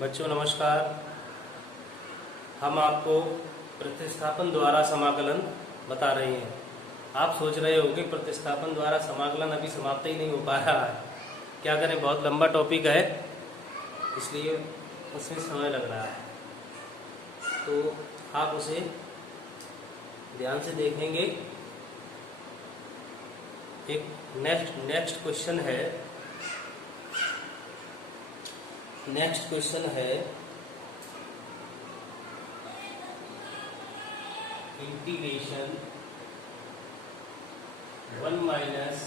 बच्चों नमस्कार। हम आपको प्रतिस्थापन द्वारा समाकलन बता रहे हैं। आप सोच रहे होंगे प्रतिस्थापन द्वारा समाकलन अभी समाप्त ही नहीं हो पा रहा है, क्या करें, बहुत लंबा टॉपिक है, इसलिए उसमें समय लग रहा है। तो आप उसे ध्यान से देखेंगे। एक नेक्स्ट क्वेश्चन है। नेक्स्ट क्वेश्चन है integration 1 minus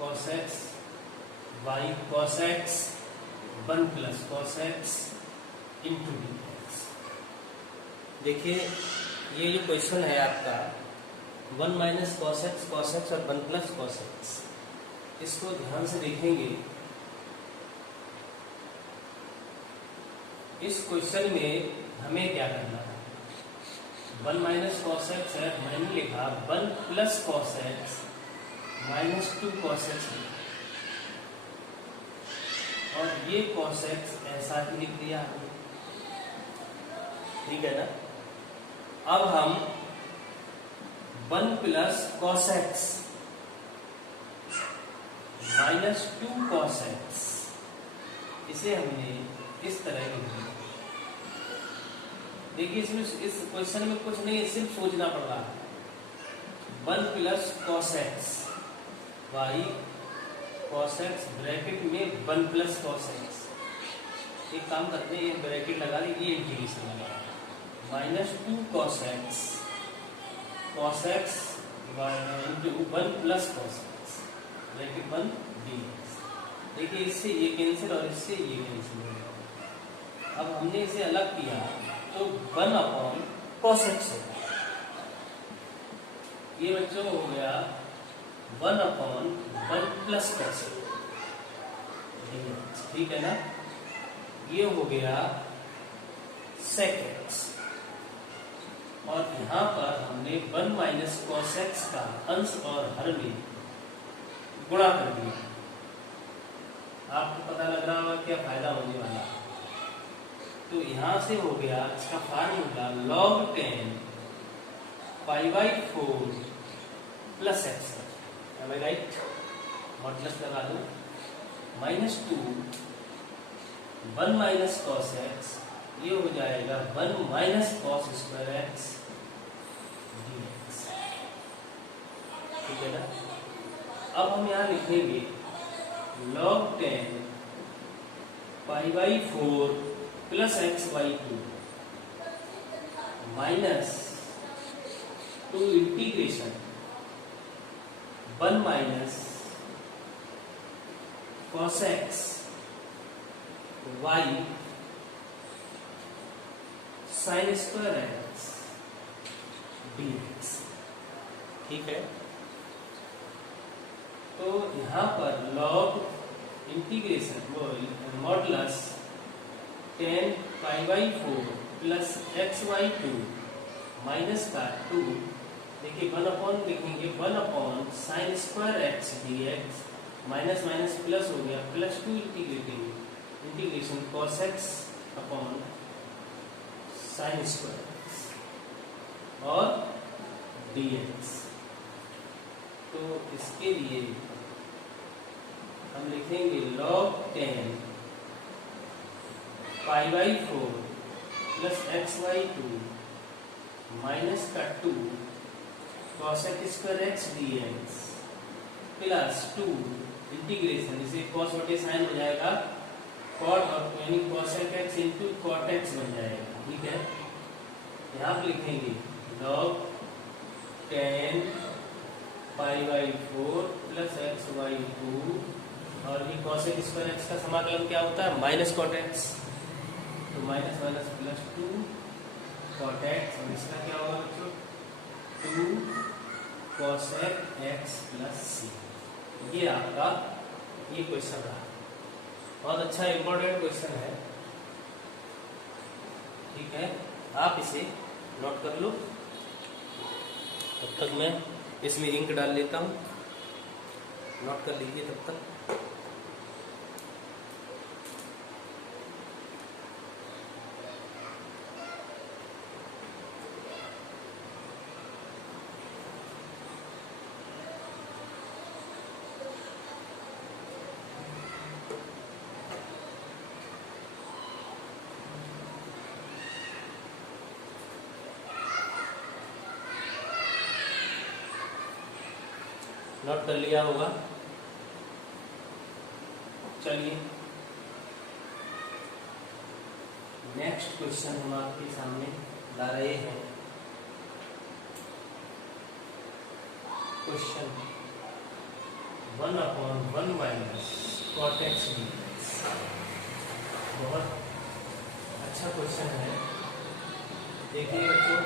cos x by cos x 1 plus cos x into dx। देखिए ये जो क्वेश्चन है आपका 1 माइनस cos x और 1 प्लस cos x, इसको ध्यान से देखेंगे। इस क्वेश्चन में हमें क्या करना है, 1 माइनस cos x है, मैंने लिखा 1 plus cos x minus 2 cos x, और ये cos x ऐसा ही लिख दिया हमने, ठीक है ना। अब हम 1 plus cos x minus 2 cos x, इसे हमने इस तरह लिख दिया। देखिए इसमें इस क्वेश्चन में कुछ नहीं है, सिर्फ सोचना पड़ रहा है। 1 plus cos x by cos x bracket में 1 प्लस cos x। एक काम करते हैं, ब्रैकेट लगा लीजिए, इंटीग्रेशन लगा minus 2 cos x into 1 plus cos x bracket 1 dx। देखिए इससे ये कैंसिल और इससे ये कैंसिल हो गया। अब हमने इसे अलग किया तो 1 अपॉन cos x है। ये बच्चों हो गया 1 अपॉन 1 प्लस cos x, ठीक है ना। ये हो गया sec x, और यहां पर हमने 1 माइनस cos x का अंश और हर में गुणा कर दिया। आपको पता लग रहा होगा क्या फायदा होने वाला है। तो यहां से हो गया इसका formula log 10 pi by 4 plus x, right, modulus लगा दो, माइनस 2 1 माइनस cos x, ये हो जाएगा 1 minus cos square x dx, ठीक है ना। अब हम यहाँ लिखेंगे log 10 pi by 4 plus x by 2 minus 2 integration 1 minus cos x y sign square x dx, ठीक है। तो यहां पर log integration modulus 10 pi by 4 plus x by 2 minus का 2, देखिए 1 अपॉन लिखेंगे 1 upon sine square x dx, minus minus plus हो गया, plus 2 integration cos x upon sine square x और dx। तो इसके लिए हम लिखेंगे log 10 pi by 4 plus x by 2 minus का 2 cos x square x dx plus 2 integration, इसे cos बटे साइन हो जाएगा cot, और यानी cos x into cot x बन जाएगा, ठीक है। यहाँ पर लिखेंगे log 10 pi by 4 plus x by 2, और ये cos x स्क्वायर एक्स का समाकलन क्या होता है, माइनस cot x, तो minus minus plus 2 cot x, और इसका क्या होगा बच्चों 2 cos x प्लस c। ये आपका ये क्वेश्चन रहा, बहुत अच्छा इंपॉर्टेंट क्वेश्चन है, ठीक है। आप इसे नोट कर लो, तब तक मैं इसमें इंक डाल लेता हूँ, नोट कर लीजिए तब तक। नोट कर लिया होगा। चलिए नेक्स्ट क्वेश्चन हम आपके सामने ला रहे हैं। Question 1/1 minus cot x dx। बहुत अच्छा क्वेश्चन है। देखिए बच्चों,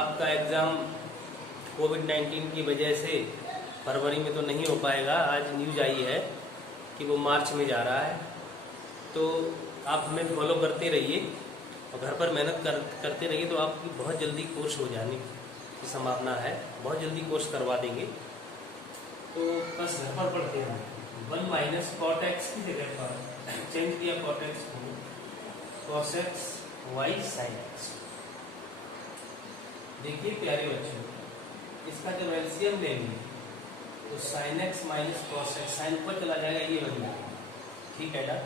आपका एग्जाम कोविड-19 की वजह से फरवरी में तो नहीं हो पाएगा। आज न्यूज आई है कि वो मार्च में जा रहा है, तो आप हमें फॉलो करते रहिए और घर पर मेहनत करते रहिए, तो आपकी बहुत जल्दी कोर्स हो जाने की संभावना है। बहुत जल्दी कोर्स करवा देंगे, तो बस घर पर पढ़ते हैं। 1 माइनस cot x की जगह पर चेंज किया cot x को cos x y sin x। देखिए प्यारे बच्चों, इसका जब एलसीएम लेंगे तो sin x minus cos x, sine ऊपर चला जाएगा, ये बन जाएगा। ठीक है ना।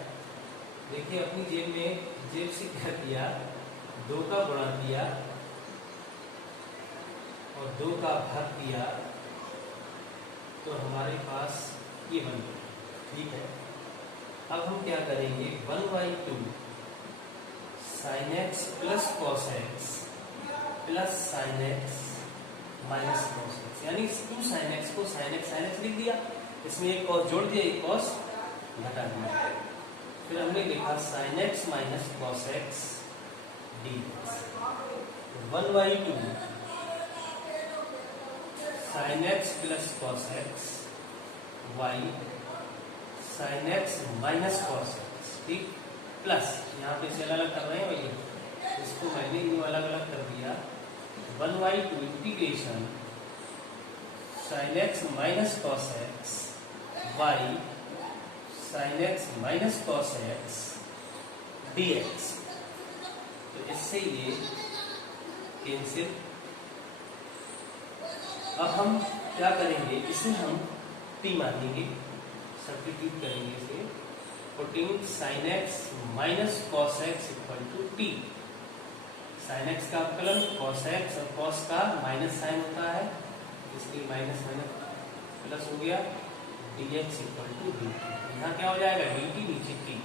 देखिए अपनी जेब से क्या किया, 2 का गुणा किया और 2 का भाग किया, तो हमारे पास ये बन गया। ठीक है, अब हम क्या करेंगे, 1/2 sin x plus cos x plus sin x minus cos x, यानी 2 sin x को sin x लिख दिया, इसमें एक cos जोड़ दिया, एक cos घटा दिया। फिर हमने लिखा sin x minus cos x dx। 1/2 sin x plus cos x y sin x minus cos x, ठीक, प्लस यहाँ पे से अलग कर रहे हैं भैया, इसको मैंने यूँ अलग अलग कर दिया। 1/2 integration sin x minus cos x y sin x minus cos x dx। तो इससे ये कैंसिल। अब हम क्या करेंगे, इसे हम t मानेंगे, सब्स्टिट्यूट करेंगे इसे, putting sin x minus cos x equal to t। sin x का अवकलन cos x और cos का माइनस साइन होता है, इसलिए माइनस माइनस प्लस हो गया, dx इक्वल टू dt। यहाँ क्या हो जाएगा, dt नीचे t,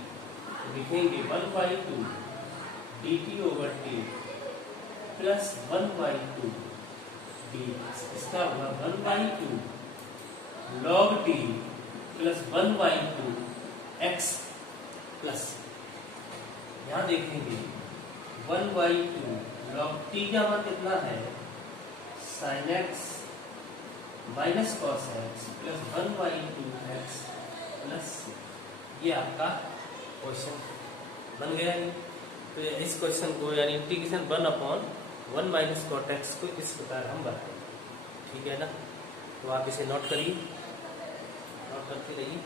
तो लिखेंगे 1/2 dt over t plus 1/2 dx। इसका होगा 1/2 log t plus 1/2 x plus, यहाँ देखेंगे 1/2 log t का मान कितना है, sin x minus cos x plus 1/2 x plus, ये आपका क्वेश्चन बन गया है। तो इस क्वेश्चन को यानी इंटीग्रेशन 1/1 माइनस cot x को इस प्रकार हम बताएंगे। ठीक है ना, तो आप इसे नोट करिए, नोट करते रहिए,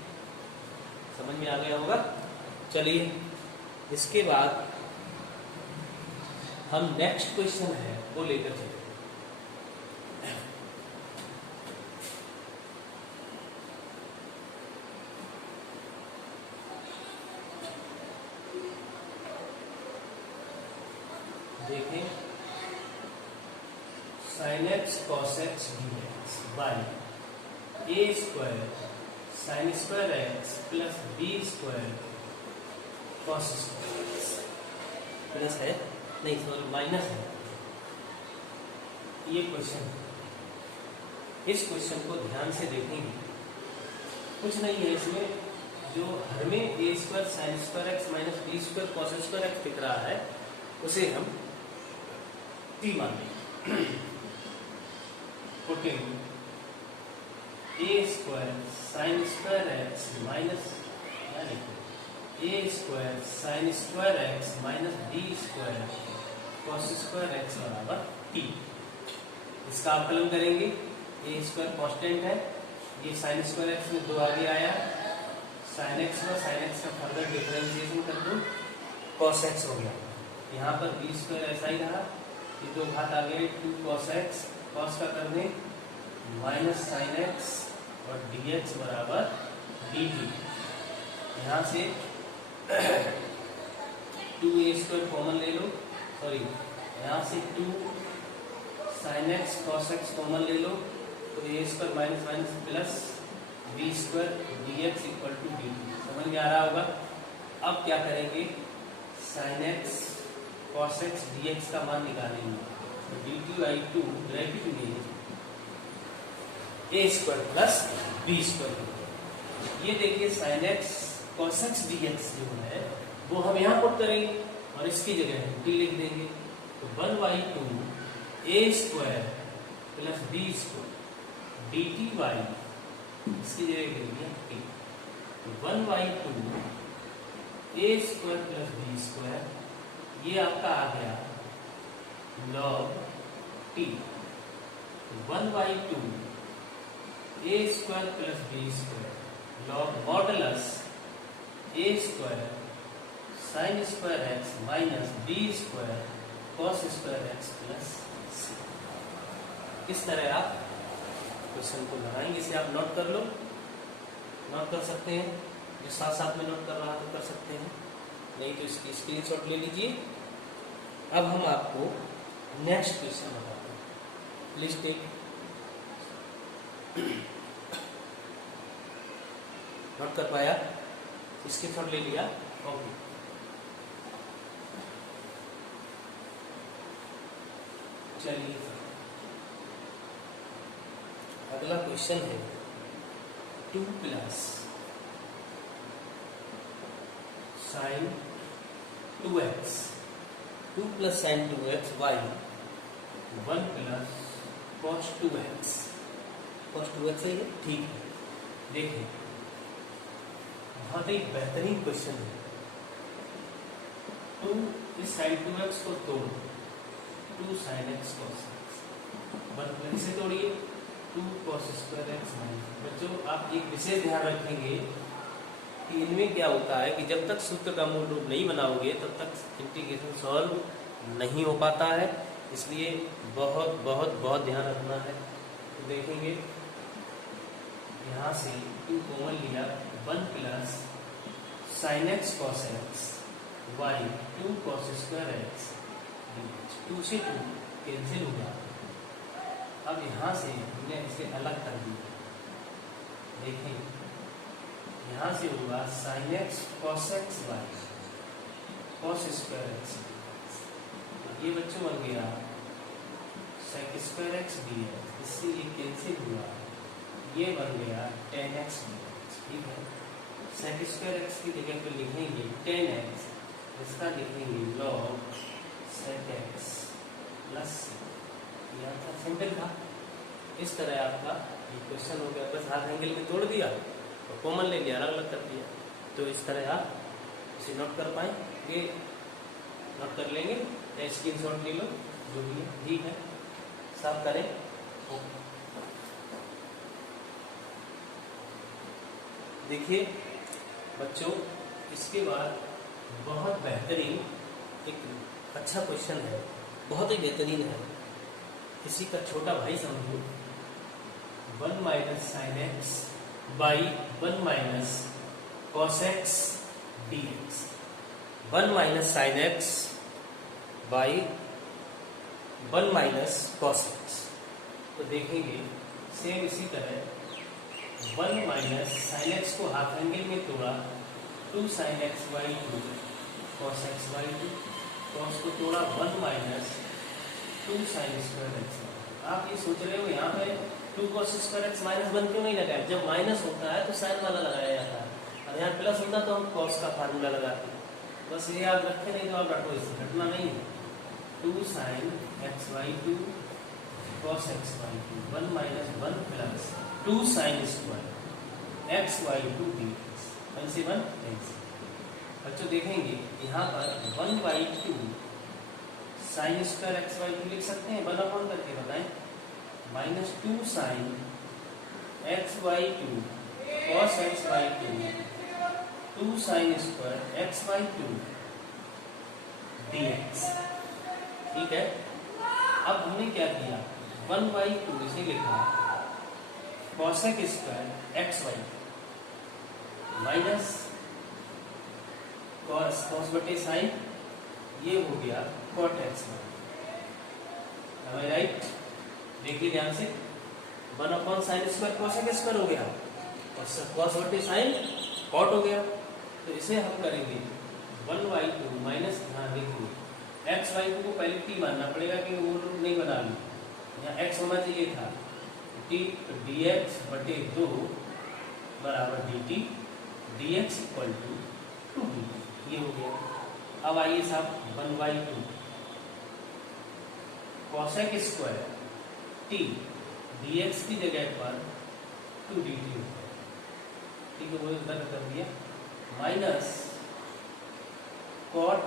समझ में आ गया होगा। चलिए इसके बाद हम नेक्स्ट क्वेश्चन है वो लेकर चले। देखें, sin x cos x dx by a square sin square x plus b square cos square x, plus है नहीं सॉरी माइनस है, ये क्वेश्चन। इस क्वेश्चन को ध्यान से देखेंगे, कुछ नहीं है इसमें, जो हर में a square sin square x minus b square cos square x दिख रहा है, उसे हम t मानेंगे। Putting a square sin square x minus a square sin square x minus b square cos square x बराबर t। इसका अवकलन करेंगे, a स्क्वायर कांस्टेंट है, ये sin स्क्वायर x में 2 आगे आया, sin x में sin x का फर्दर डिफरेंशिएशन कर दो, cos x हो गया। यहाँ पर b स्क्वायर ऐसा ही रहा, ये 2 घात आ गए 2 cos x, cos का कर दें माइनस sin x और dx बराबर dt। यहाँ से 2a स्क्वायर कॉमन ले लो, सॉरी यहाँ से 2 sin x cos x common ले लो, तो a square minus minus plus B square D X equal to D T. समझ में आ रहा होगा। अब क्या करेंगे, sine X cos X D X का मान निकालेंगे। तो D T by two bracket में A square plus B square. ये देखिए sine X cos X D X जो है वो हम यहाँ पुट करेंगे और इसकी जगह हम टी लिख देंगे। तो 1/2 A square plus B square D T by इसकी जगह करेंगे टी। तो 1/2 A square plus B square ये आपका आ गया log T. 1/2 A square plus B square log modulus A square sine square X minus B square cos square X plus C. इस तरह आप क्वेश्चन को लगाएंगे। इसे आप नोट कर लो, नोट कर सकते हैं। जो साथ साथ में नोट कर रहा तो कर सकते हैं, नहीं तो इसकी स्क्रीनशॉट ले लीजिए। अब हम आपको नेक्स्ट क्वेश्चन बताते हैं। प्लीज टेक नोट कर पाया, स्क्रीनशॉट ले लिया, ओके। चलिए अगला क्वेश्चन है 2 plus sine 2x 2 plus sine 2x Y 1 plus cos 2x। Cos 2x है ये, ठीक है। देखिए बहुत ही बेहतरीन क्वेश्चन है। 2 इस साइन 2x को तोड़ 2 sign X cos x 1 plus इसे तोड़िए 2 कॉस स्क्वायर एक्स माइनस। बच्चों आप एक विशेष ध्यान रखेंगे कि इनमें क्या होता है कि जब तक सूत्र का मूल रूप नहीं बनाओगे तब तक इंटीग्रेशन सॉल्व नहीं हो पाता है। इसलिए बहुत बहुत बहुत ध्यान रखना है। तो देखेंगे यहाँ से 2 कॉमन लिया 1 plus sine X cos X Y 2 cos square X 2 से 2 कैंसिल होगा। अब यहाँ से हमने इसे अलग कर दिया। देखें यहाँ से होगा sine X cos X Y cos square X. ये बच्चों बन गया sec square X D X. इससे ये कैंसिल हुआ, ये बन गया tan एक्स डी एक्स। ठीक है, सेक स्क्वायर एक्स की जगह पर लिखेंगे tan एक्स, इसका लिखेंगे लॉग सेक एक्स प्लस यह था, सिंपल था। इस तरह आपका ये क्वेश्चन हो गया। बस हाफ एंगल में तोड़ दिया और कॉमन ले लिया, अलग अलग कर दिया। तो इस तरह आप इसे नोट कर पाएंगे, नोट कर लेंगे या स्क्रीनशॉट ले लो, जो भी है। ठीक है, सब करें। देखिए बच्चों इसके बाद बहुत बेहतरीन एक अच्छा क्वेश्चन है, बहुत ही बेहतरीन है। इसी का छोटा भाई समझो 1 minus sine x by 1 minus cos X D x. 1 minus sine x by 1 minus cos x. तो देखेंगे सेम इसी तरह 1 माइनस साइन एक्स को हाफ एंगल में तोड़ा 2 sine x by 2 cos x by 2। Cos को तोड़ा 1 माइनस 2 साइन स्क्वायर एक्स। आप ये सोच रहे हो यहाँ पे 2 कॉस स्क्वायर एक्स माइनस 1 क्यों नहीं लगाया? जब माइनस होता है तो साइन वाला लगाया जाता है, और यहाँ प्लस होता तो हम कॉस का फार्मूला लगाते हैं। बस ये याद रखें, नहीं तो आप रटो, इसे रटना नहीं है। 2 sine x by 2 cos x by 2 1 minus 1 plus 2 sign square x by 2 D x. 1 से 1 एक्स। बच्चों देखेंगे यहाँ पर 1/2 साइन स्क्वायर एक्स बाई 2 लिख सकते हैं, 1/1 करके बताएं। Minus 2 sine x by 2 cos x by 2 2 sign square x by 2 D X. ठीक है, अब हमने क्या किया 1/2 इसे लिखा cosec square x by minus cos बटे साइन, ये हो गया कॉट एक्स बाई। राइट, देखिए ध्यान से 1 upon sine square cosec square हो गया और कॉस बटे साइन कॉट हो गया। तो इसे हम करेंगे 1/2 माइनस, हाँ देखिए x/2 को पहले t मानना पड़ेगा कि वो नहीं बना लूँ, यहाँ x होना चाहिए था, t dx बटे 2 बराबर dt dx equal to 2dt, ये हो गया। अब आइए साहब 1/2 कोसेक स्क्वायर t dx की जगह पर 2dt हो गया, ठीक है, वो इधर कर दिया, माइनस कॉट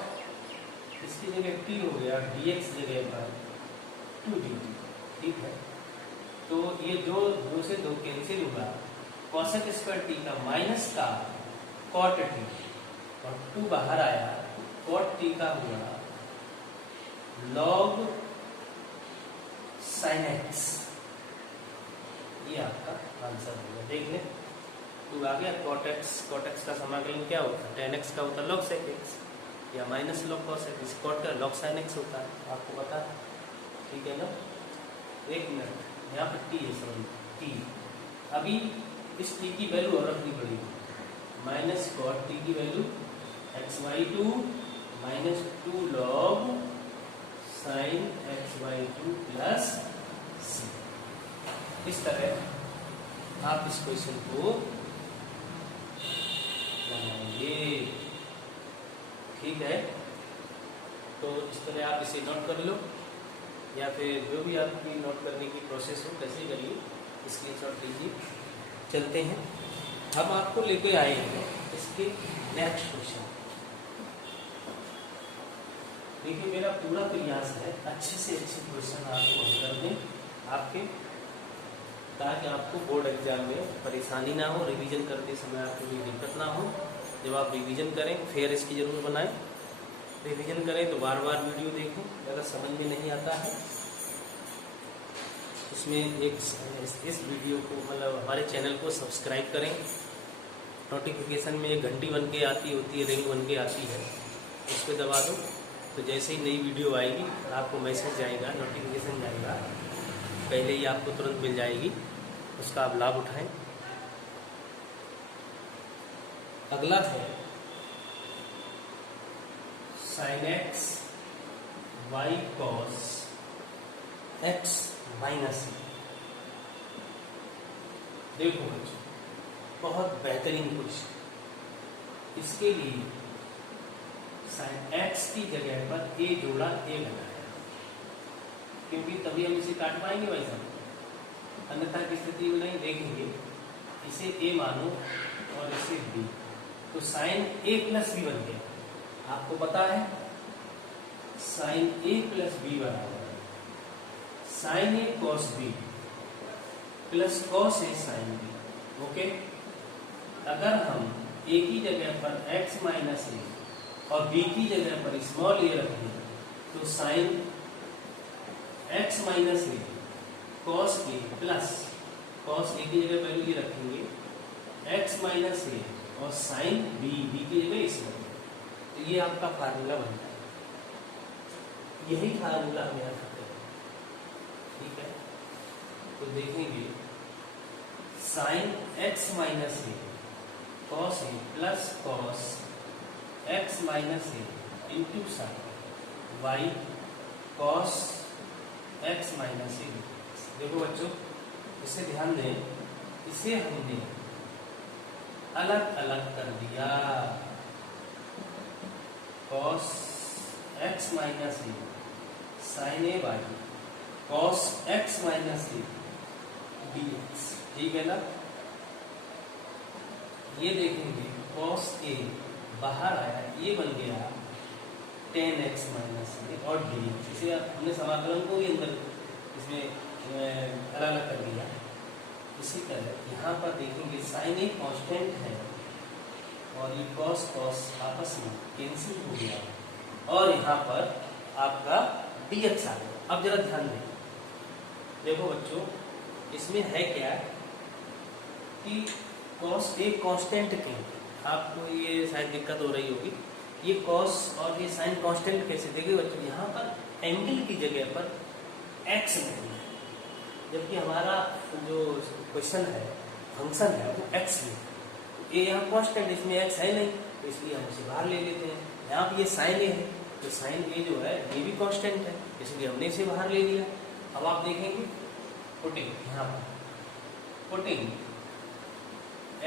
इसकी जगह t हो गया dx जगह पर 2dt, ठीक है। तो ये दो से दो कैंसिल हुआ, कोसेक स्क्वायर t का माइनस का कॉट t और 2 बाहर आया, कॉट t का हुआ लॉग साइन x, ये आपका आंसर होगा। देख लें, 2 आ गया, कॉट x का समाकलन क्या होता है, tan x का होता है log sec x या minus log cosec x, cot का log sin x होता है, आपको पता है, ठीक है ना। एक मिनट, यहाँ पर t है, सॉरी t, अभी इस t की वैल्यू और रखनी पड़ेगी, माइनस कॉट t की value x/2 minus 2 log sin x/2 plus c। इस तरह आप इस क्वेश्चन को बनाएंगे, ठीक है। तो इस तरह आप इसे नोट कर लो, या फिर जो भी आपकी नोट करने की प्रोसेस हो कैसे करिए, स्क्रीनशॉट लीजिए। चलते हैं, हम आपको लेके आए हैं इसके नेक्स्ट क्वेश्चन। देखिए मेरा पूरा प्रयास है अच्छे से अच्छे क्वेश्चन आपको हल कर दें आपके, ताकि आपको बोर्ड एग्जाम में परेशानी ना हो, रिवीजन करते समय आपको कोई दिक्कत ना हो। जब आप रिवीजन करें फेयर इसकी जरूर बनाएं, रिवीजन करें तो बार बार वीडियो देखें, अगर समझ में नहीं आता है उसमें एक इस वीडियो को मतलब हमारे चैनल को सब्सक्राइब करें, नोटिफिकेशन में एक घंटी बन के आती होती है, रिंग बन के आती है, उस पर दबा दो, तो जैसे ही नई वीडियो आएगी आपको मैसेज जाएगा, नोटिफिकेशन जाएगा, पहले ही आपको तुरंत मिल जाएगी, उसका आप लाभ उठाएं। अगला है sin x y cos x minus. देखो बच्चों, बहुत बेहतरीन क्वेश्चन। इसके लिए sin x की जगह पर a जोड़ा a लगाया, क्योंकि तभी हम इसे काट पाएंगे भाई साहब, अन्यथा की स्थिति में नहीं। देखेंगे इसे a मानो और इसे b, तो साइन a प्लस b बन गया। आपको पता है साइन a प्लस b बराबर sine a cos b plus cos a sine b। Okay, अगर हम a की जगह पर x माइनस a और b की जगह पर स्मॉल a रखें तो sine x minus a cos a plus cos a की जगह वैल्यू ये रखेंगे x माइनस a और साइन b की जगह स्मॉल। तो ये आपका फार्मूला बनता है, यही फार्मूला हम यहाँ करते हैं, ठीक है। तो देखेंगे sine x minus a cos a plus cos x minus a into sine y cos x minus a। देखो बच्चों, इसे ध्यान दें, इसे हमने अलग अलग कर दिया, cos x minus a sine a by cos x minus a dx, ठीक है ना। ये देखेंगे कॉस a बाहर आया, ये बन गया tan x माइनस a और dx। इसे हमने समाकलन को ही अंदर इसमें अलग अलग कर दिया। इसी तरह यहाँ पर देखेंगे साइन a कांस्टेंट है और ये कॉस कॉस आपस में कैंसिल हो गया और यहाँ पर आपका dx आ गया। अब जरा ध्यान दें, देखो बच्चों, इसमें है क्या कि कॉस a कांस्टेंट के, आपको ये शायद दिक्कत हो रही होगी, ये कॉस और ये साइन कांस्टेंट कैसे। देखिए बच्चों, यहाँ पर एंगल की जगह पर x नहीं है, जबकि हमारा जो क्वेश्चन है, फंक्शन है, वो एक्स में, तो ए यहाँ कॉन्स्टेंट, इसमें एक्स है नहीं, तो इसलिए हम इसे बाहर ले लेते हैं। यहाँ पे ये साइन ए है, तो साइन ए जो है ये भी कांस्टेंट है, इसलिए हमने इसे बाहर ले लिया। अब आप देखेंगे पुटिंग, यहाँ पर putting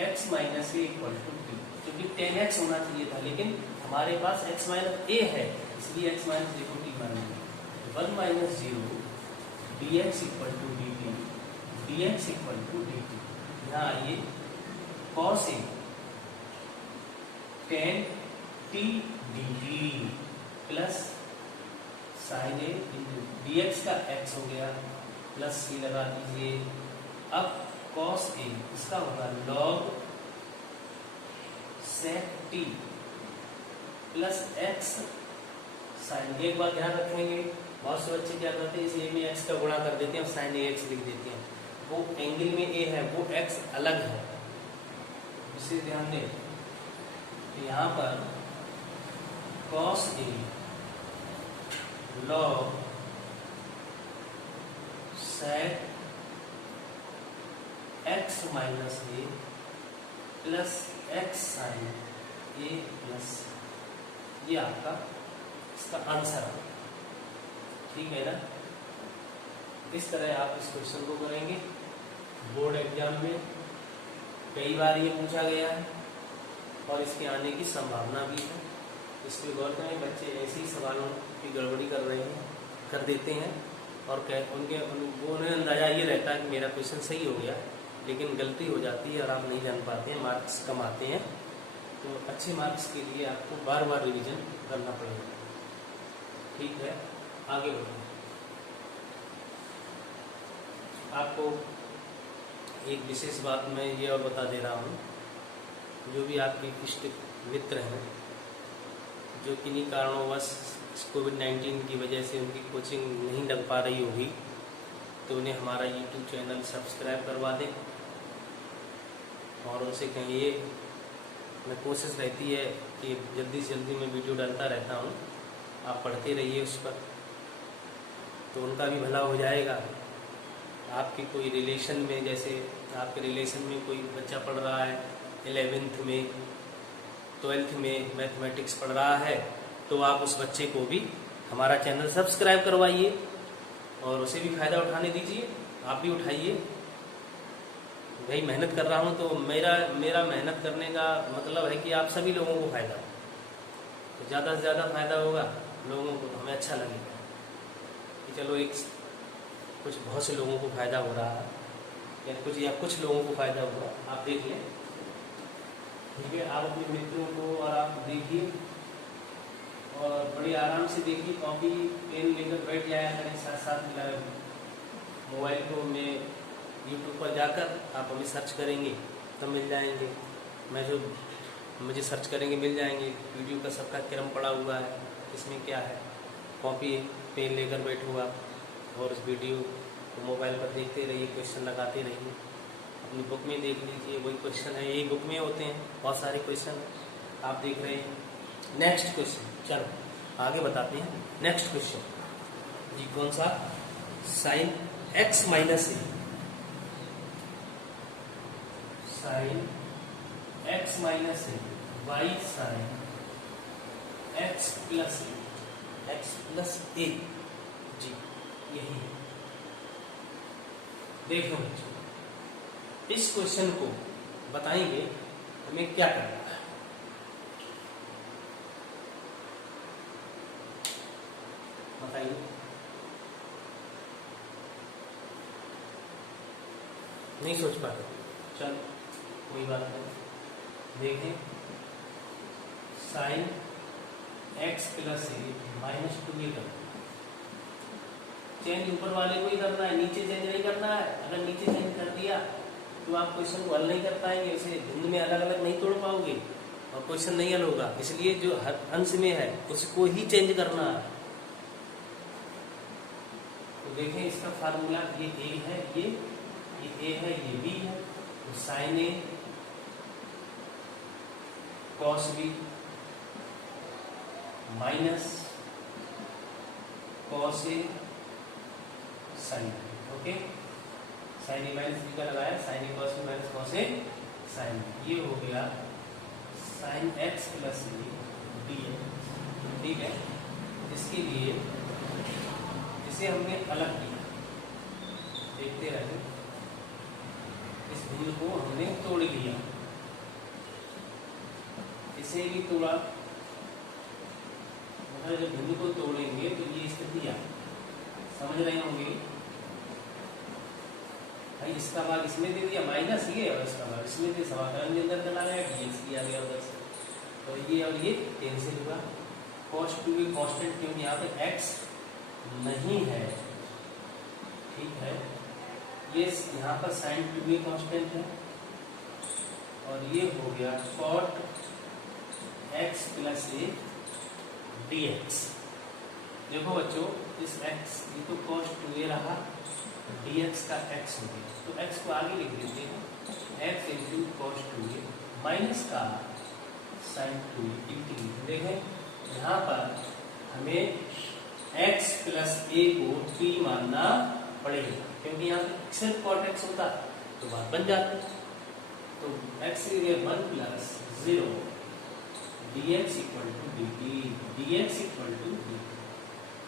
x minus A equal to T, क्योंकि 10x होना चाहिए था, लेकिन हमारे पास x माइनस ए है, इसलिए x माइनस ए को टी मान लेंगे। 1 minus 0 dx equal to D T, dx equal to D T. यहाँ आइए cos A 10 t dt plus sine A into dx का x हो गया, प्लस सी लगा दीजिए। अब cos ए इसका होगा log sec t plus x sine. एक बात ध्यान रखेंगे, बहुत से बच्चे क्या करते हैं, इस ए में x का गुणा कर देते हैं और साइन ए एक्स लिख देते हैं। वो एंगल में a है, वो x अलग है, इसे ध्यान दें। तो यहाँ पर cos a log sec x minus A plus x sine A plus, ये आपका इसका आंसर है, ठीक है ना। इस तरह आप इस क्वेश्चन को करेंगे। बोर्ड एग्जाम में कई बार ये पूछा गया है और इसके आने की संभावना भी है। इस पर गौर करें, बच्चे ऐसे ही सवालों की गड़बड़ी कर रहे हैं, कर देते हैं और उन्हें अंदाजा ये रहता है कि मेरा क्वेश्चन सही हो गया, लेकिन गलती हो जाती है और आप नहीं जान पाते हैं, मार्क्स कम आते हैं। तो अच्छे मार्क्स के लिए आपको बार बार रिवीजन करना पड़ेगा, ठीक है। आगे बढ़ें। आपको एक विशेष बात मैं ये और बता दे रहा हूँ, जो भी आपके इष्ट मित्र हैं जो किन्हीं कारणोंवश कोविड-19 की वजह से उनकी कोचिंग नहीं लग पा रही होगी, तो उन्हें हमारा YouTube चैनल सब्सक्राइब करवा दें और उनसे कहिए, मैं कोशिश रहती है कि जल्दी से जल्दी मैं वीडियो डालता रहता हूँ, आप पढ़ते रहिए उस पर, तो उनका भी भला हो जाएगा। आपके कोई रिलेशन में, जैसे आपके रिलेशन में कोई बच्चा पढ़ रहा है 11th में 12th में मैथमेटिक्स पढ़ रहा है, तो आप उस बच्चे को भी हमारा चैनल सब्सक्राइब करवाइए और उसे भी फ़ायदा उठाने दीजिए, आप भी उठाइए। भाई मेहनत कर रहा हूँ तो मेरा मेहनत करने का मतलब है कि आप सभी लोगों को फ़ायदा हो, तो ज़्यादा से ज़्यादा फ़ायदा होगा लोगों को, तो हमें अच्छा लगेगा कि चलो कुछ बहुत से लोगों को फ़ायदा हो रहा है या कुछ लोगों को फ़ायदा होगा। आप देख लें, ठीक है। आप अपने मित्रों को और आप देखिए और बड़ी आराम से देखिए, कॉपी पेन लेकर बैठ जाया करें, साथ साथ में मोबाइल को में YouTube पर जाकर आप हमें सर्च करेंगे तो मिल जाएंगे, मुझे सर्च करेंगे मिल जाएंगे। वीडियो का सबका क्रम पड़ा हुआ है, इसमें क्या है, कॉपी पेन लेकर बैठो आप और उस वीडियो को मोबाइल पर देखते रहिए, क्वेश्चन लगाते रहिए। अपनी बुक में देख लीजिए, वही क्वेश्चन है, यही बुक में होते हैं, बहुत सारे क्वेश्चन आप देख रहे हैं। नेक्स्ट क्वेश्चन, चलो आगे बताते हैं। नेक्स्ट क्वेश्चन जी कौन सा, साइन x माइनस ए, साइन x माइनस ए वाई साइन x प्लस ए जी, यही है। देखो बच्चों, इस क्वेश्चन को बताएंगे हमें क्या करना है। बताइए, नहीं सोच पाते, चल कोई बात नहीं। देखें, sign x plus A minus 2 करना, चेंज ऊपर वाले को ही करना है, नीचे चेंज नहीं करना है। अगर नीचे चेंज कर दिया तो आप क्वेश्चन को हल नहीं कर पाएंगे, इसे भिन्न में अलग अलग नहीं तोड़ पाओगे और क्वेश्चन नहीं हल होगा। इसलिए जो हर अंश में है उसको ही चेंज करना है। तो देखें, इसका फार्मूला ये ए है, ये ए है, ये बी है, तो sine A cos B minus cos A sine, okay. Sine A minus B का लगाया, sine A cos B minus cos A sine B, ये हो गया sine X plus B D X. ठीक है, इसके लिए इसे हमने अलग किया, देखते रहे, इस भिन्न को हमने तोड़ लिया, इसे भी तोड़ा, मतलब जब भिन्न को तोड़ेंगे तो ये स्थिति आ, समझ रहे होंगे भाई। इसका भाग इसमें दे दिया माइनस ये, और इसका भाग इसमें दे, समाकलन के अंदर चला गया, dx किया गया उधर से, और ये कैंसिल हुआ। cos 2a कांस्टेंट, क्योंकि यहाँ पे x नहीं है। ठीक है, ये यहाँ पर sin 2a कांस्टेंट है, और ये हो गया cot x प्लस ए dx। देखो बच्चों, इस x ये तो cos 2a रहा, dx का x हो गया, तो x को आगे लिख देते हैं, x into cos 2a minus का sin 2a इंटीग्रेट। देखें यहाँ पर हमें x प्लस a को t मानना पड़ेगा, क्योंकि यहाँ पे सिर्फ cot x होता तो बात बन जाती। तो x की जगह 1 plus 0 dx equal to dt, dx equal to dt,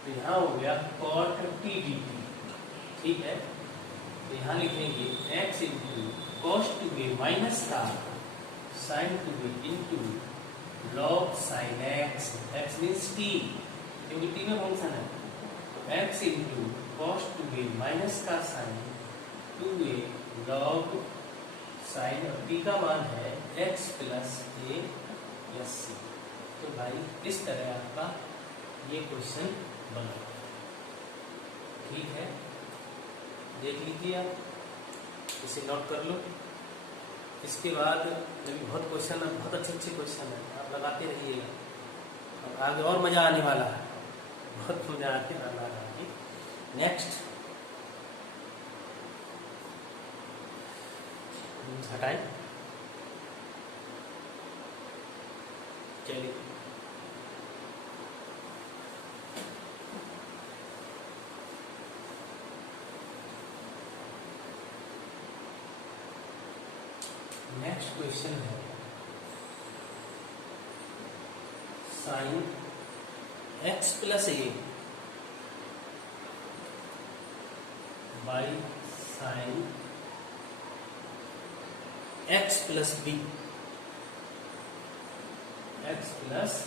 तो यहाँ हो गया cot t dt। ठीक है, तो यहाँ लिखेंगे x into cos 2a minus का sin 2a into log sin x, x means t, क्योंकि t में फंक्शन है, x into cos 2a minus का sin 2a log sin, और t का मान है x plus a plus c। तो भाई इस तरह आपका ये क्वेश्चन बना। ठीक है, देख लीजिए आप, इसे नोट कर लो। इसके बाद बहुत क्वेश्चन है, बहुत अच्छे क्वेश्चन है, आप लगाते रहिएगा, और आगे और मजा आने वाला है, बहुत मजा आने वाला है। नेक्स्ट हटाए, चलिए नेक्स्ट क्वेश्चन है sine x plus A by sine x plus B, x plus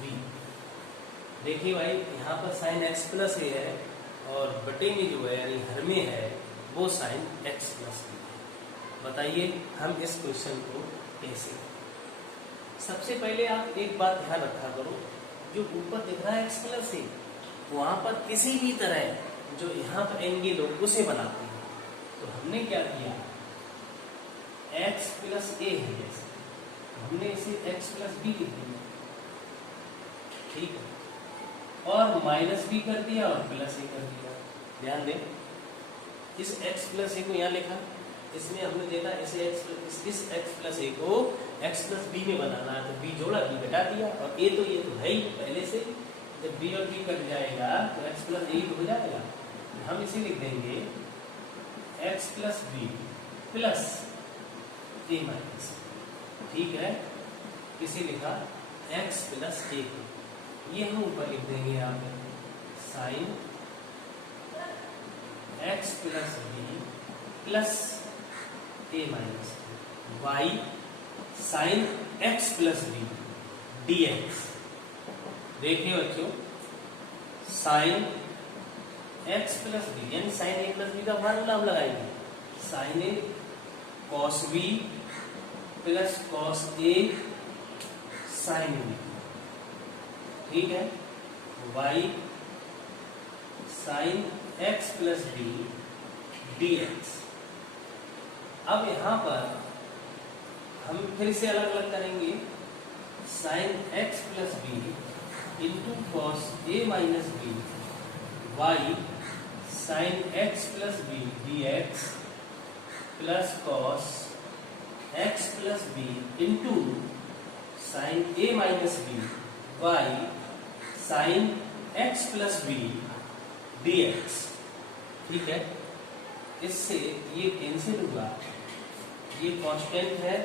B. देखिए भाई, यहाँ पर साइन x प्लस ए है, और बटे में जो है यानी हर में है वो साइन x प्लस बी। बताइए हम इस क्वेश्चन को कैसे। सबसे पहले आप एक बात ध्यान रखा करो, जो ऊपर दिख रहा है x प्लस ए, वहां पर किसी भी तरह जो यहाँ पर एंगल हो उसे बनाते हैं। तो हमने क्या किया, x प्लस ए है जैसे, हमने इसे x प्लस बी लिख दिया। ठीक है, और माइनस बी कर दिया और प्लस ए कर दिया। ध्यान दें, इस x प्लस ए को यहाँ लिखा, इसमें हमने देखा इसे इस x प्लस ए को x प्लस बी में बनाना है, तो b जोड़ा b घटा दिया, और a तो ये तो है ही पहले से, जब b और b कट जाएगा तो x प्लस ए हो जाएगा। हम इसे लिख देंगे x plus B plus A minus. ठीक है, इसे लिखा x प्लस ए को, ये हम ऊपर लिख देंगे यहाँ पे sine x plus B plus A minus Y sine x plus B D X. देखिए बच्चों, साइन x प्लस बी यानी साइन ए प्लस बी का फॉर्मूला हम लगाएंगे, sine A cos B plus cos A sine B. ठीक है, y sine x plus B D X. अब यहाँ पर हम फिर से अलग अलग करेंगे, sine x plus B into cos A minus B Y sine x plus B D X plus cos x plus B into sine A minus B Y sine x plus B D X. ठीक है, इससे ये cancel हुआ, ये constant है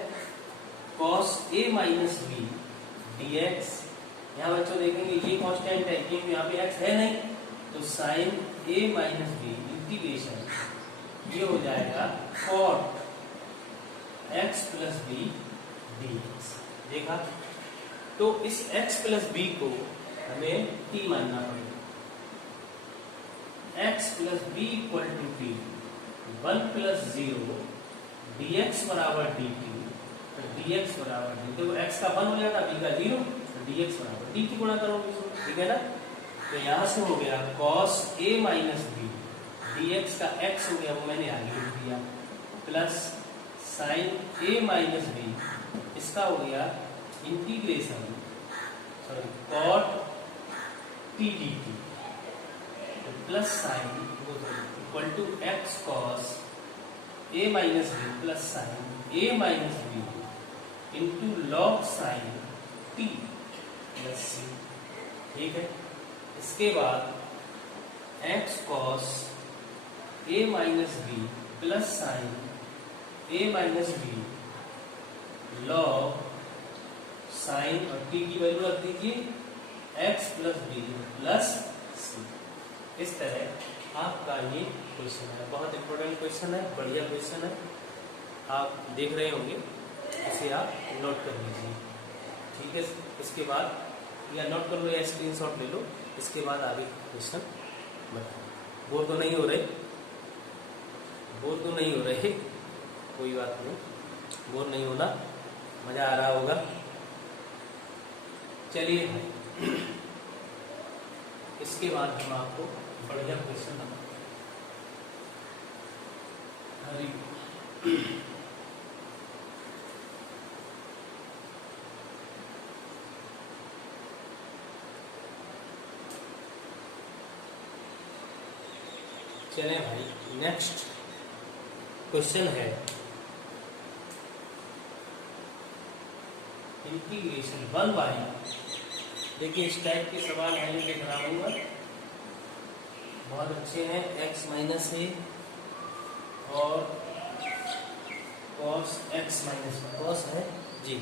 cos a minus B D X. यहाँ बच्चों देखेंगे ये कांस्टेंट है क्योंकि यहाँ पे x है नहीं, तो sine a minus B integration ये हो जाएगा cot x plus B D X. देखा, तो इस x प्लस बी को हमें t मानना पड़ेगा। x plus B equal to T, 1 plus 0 dx बराबर dt, तो dx बराबर dt, तो x का 1 हो जाता, b का 0, तो dx बराबर dt गुणा करोगे, ठीक है ना। तो यहाँ से हो गया cos a minus B dx का x हो गया, वो मैंने आगे लिख दिया, plus sine a minus B, इसका हो गया integration sorry cot t dt, plus sine equal to x cos a minus B plus sine a minus B into log sine t plus c, ठीक है। इसके बाद x cos a minus B plus sine a minus B log sine और t की value रख दीजिए x plus B plus c। इस तरह आपका ये क्वेश्चन है, बहुत इंपॉर्टेंट क्वेश्चन है, बढ़िया क्वेश्चन है, आप देख रहे होंगे, इसे आप नोट कर लीजिए, ठीक है। इसके बाद या नोट कर लो या स्क्रीनशॉट ले लो, इसके बाद आगे क्वेश्चन बताओ। बोर तो नहीं हो रहे, बोर तो नहीं हो रहे, कोई बात नहीं, बोर नहीं होना, मजा आ रहा होगा। चलिए इसके बाद हम आपको बढ़िया क्वेश्चन बताते हैं। चलें भाई, नेक्स्ट क्वेश्चन है इंटीग्रेशन 1 बाई, देखिए इस टाइप के सवाल मैं लेकर आऊंगा, बहुत अच्छे हैं। x माइनस ए और cos x माइनस cos है जी।